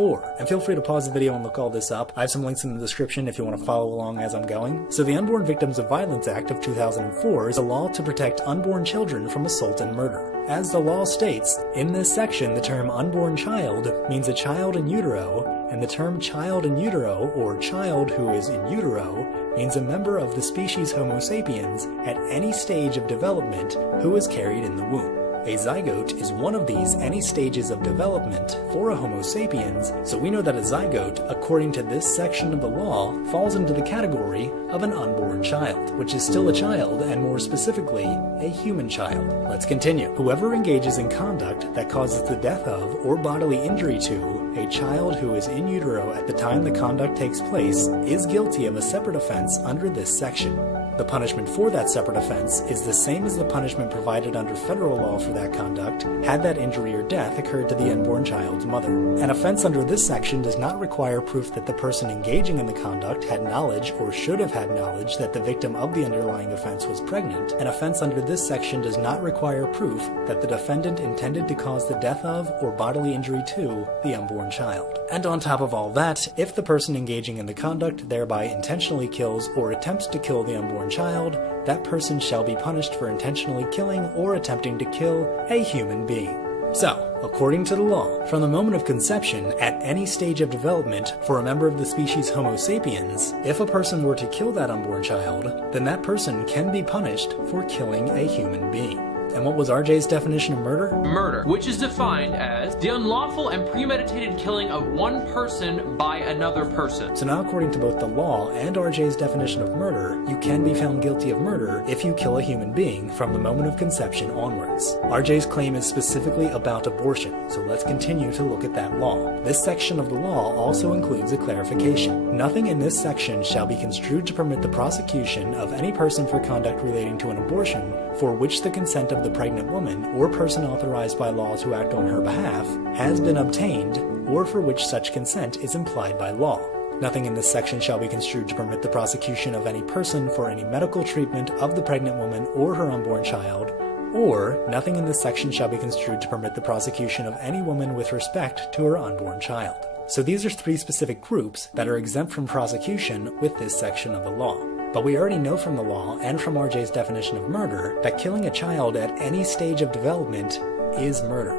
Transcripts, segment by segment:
or, and feel free to pause the video and look all this up. I have some links in the description if you want to follow along as I'm going. So the Unborn Victims of Violence Act of 2004 is a law to protect unborn children from assault and murder. As the law states, in this section the term unborn child means a child in utero, and the term child in utero, or child who is in utero, means a member of the species Homo sapiens at any stage of development who is carried in the womb. A zygote is one of these any stages of development for a Homo sapiens, so we know that a zygote, according to this section of the law, falls into the category of an unborn child, which is still a child, and more specifically, a human child. Let's continue. Whoever engages in conduct that causes the death of or bodily injury to a child who is in utero at the time the conduct takes place is guilty of a separate offense under this section. The punishment for that separate offense is the same as the punishment provided under federal law for that conduct had that injury or death occurred to the unborn child's mother. An offense under this section does not require proof that the person engaging in the conduct had knowledge or should have had knowledge that the victim of the underlying offense was pregnant. An offense under this section does not require proof that the defendant intended to cause the death of or bodily injury to the unborn child. And on top of all that, if the person engaging in the conduct thereby intentionally kills or attempts to kill the unborn child, that person shall be punished for intentionally killing or attempting to kill a human being. So, according to the law, from the moment of conception at any stage of development for a member of the species Homo sapiens, if a person were to kill that unborn child, then that person can be punished for killing a human being. And what was RJ's definition of murder? Murder, which is defined as the unlawful and premeditated killing of one person by another person. So now, according to both the law and RJ's definition of murder, you can be found guilty of murder if you kill a human being from the moment of conception onwards. RJ's claim is specifically about abortion, so let's continue to look at that law. This section of the law also includes a clarification. Nothing in this section shall be construed to permit the prosecution of any person for conduct relating to an abortion for which the consent of the pregnant woman or person authorized by law to act on her behalf has been obtained, or for which such consent is implied by law. Nothing in this section shall be construed to permit the prosecution of any person for any medical treatment of the pregnant woman or her unborn child, or nothing in this section shall be construed to permit the prosecution of any woman with respect to her unborn child. So these are three specific groups that are exempt from prosecution with this section of the law. But we already know from the law and from RJ's definition of murder that killing a child at any stage of development is murder.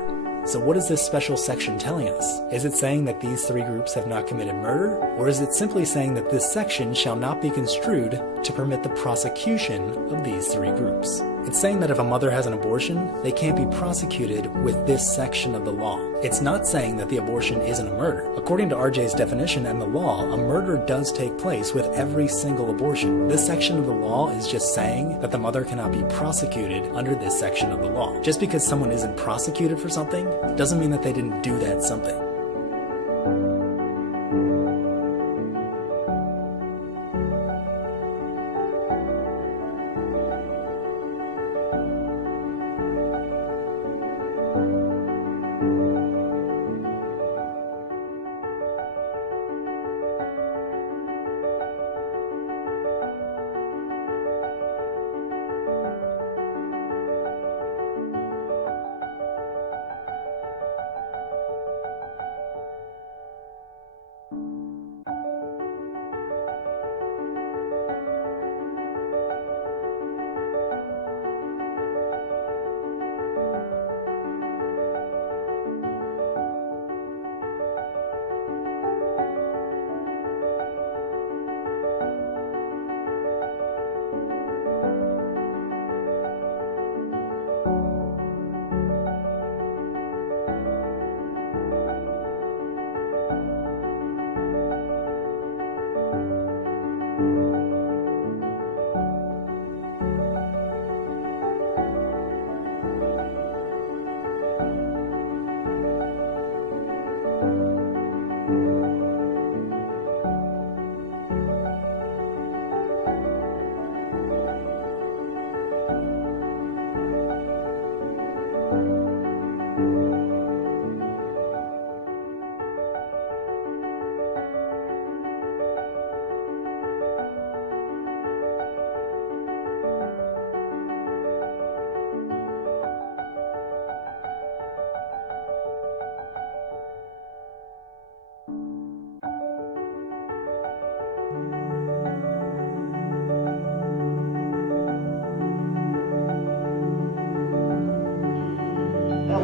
So what is this special section telling us? Is it saying that these three groups have not committed murder? Or is it simply saying that this section shall not be construed to permit the prosecution of these three groups? It's saying that if a mother has an abortion, they can't be prosecuted with this section of the law. It's not saying that the abortion isn't a murder. According to RJ's definition and the law, a murder does take place with every single abortion. This section of the law is just saying that the mother cannot be prosecuted under this section of the law. Just because someone isn't prosecuted for something doesn't mean that they didn't do that something.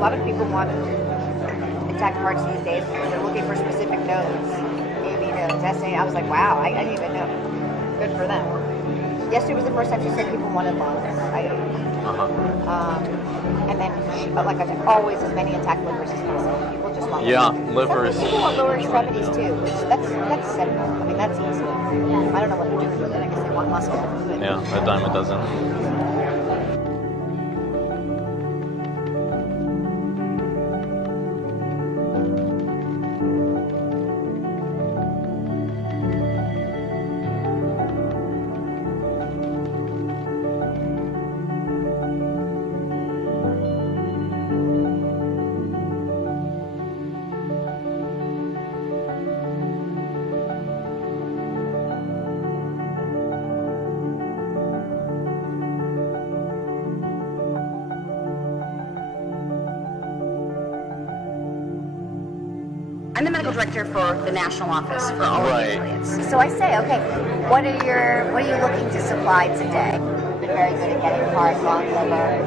lot of people want intact parts these days because they're looking for specific nodes. Maybe testing. I was like, wow, I didn't even know. Good for them. Yesterday was the first time she said people wanted lungs. And then, like I said, always as many intact livers as possible. People just want livers. Some people want lower extremities too, which that's simple. I mean, that's easy. I don't know what they're doing with it. I guess they want muscle. Yeah, a dime a dozen. I'm the medical director for the national office for all of the affiliates. So I say, okay, what are you looking to supply today? We've been very good at getting heart, lung, liver.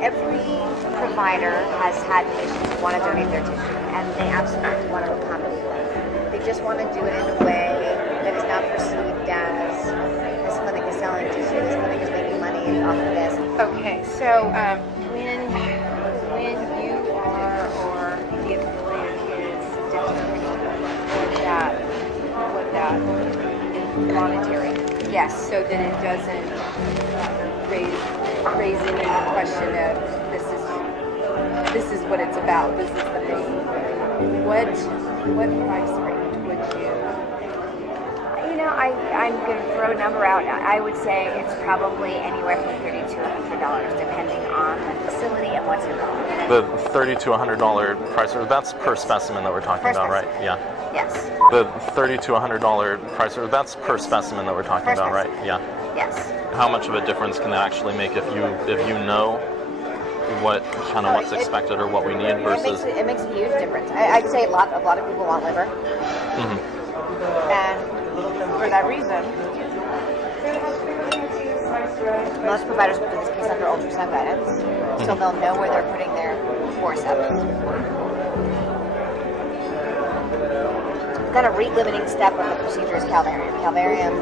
Every provider has had patients who want to donate their tissue, and they absolutely want to accommodate them. They just want to do it in a way that is not perceived as this clinic is selling tissue, this clinic is making money off of this. Okay, so when you are or the affiliate is determining what that is monetary, yes, so that it doesn't raise any question of this is what it's about, this is the thing. What price range would you? You know, I'm going to throw a number out. I would say it's probably anywhere from $30 to $100, depending on the facility and what's involved. The $30 to $100 price, that's per specimen that we're talking about, right? Yeah. Yes. The $30 to $100 price, that's per specimen that we're talking about, right? Yeah. Yes. How much of a difference can that actually make if you know what's expected or what we need versus? It makes a huge difference. I'd say a lot of people want liver, and for that reason, most providers will do this case under ultrasound guidance, so they'll know where they're putting their forceps. Then a rate-limiting step of the procedure is calvarium. Calvarium,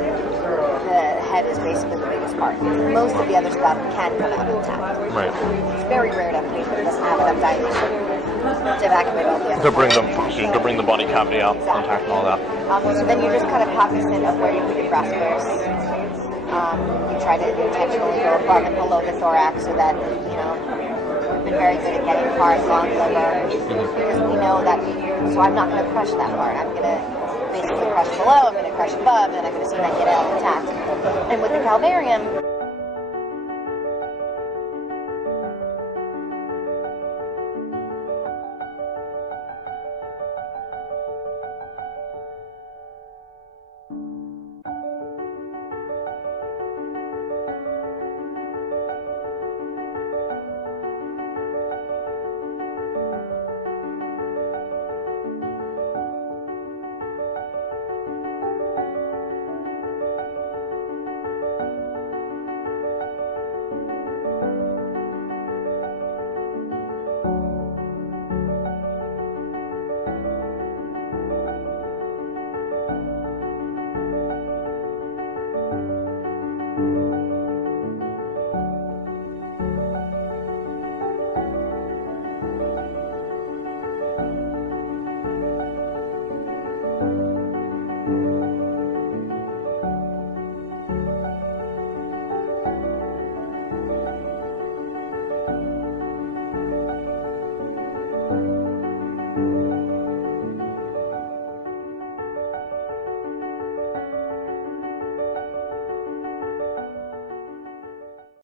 the head is basically the biggest part. Most of the other stuff can come out intact. Right. It's very rare to have a patient that doesn't have enough dilation to evacuate all the other to bring the body cavity out, intact and all that. So then you're just kind of cognizant of where you put your brassicas. You try to intentionally go above and below the thorax so that, we've been very good at getting heart, lung, liver, because we know that, so I'm not going to crush that part. I'm going to basically crush below, I'm going to crush above, and I'm going to see that get out intact. And with the calvarium,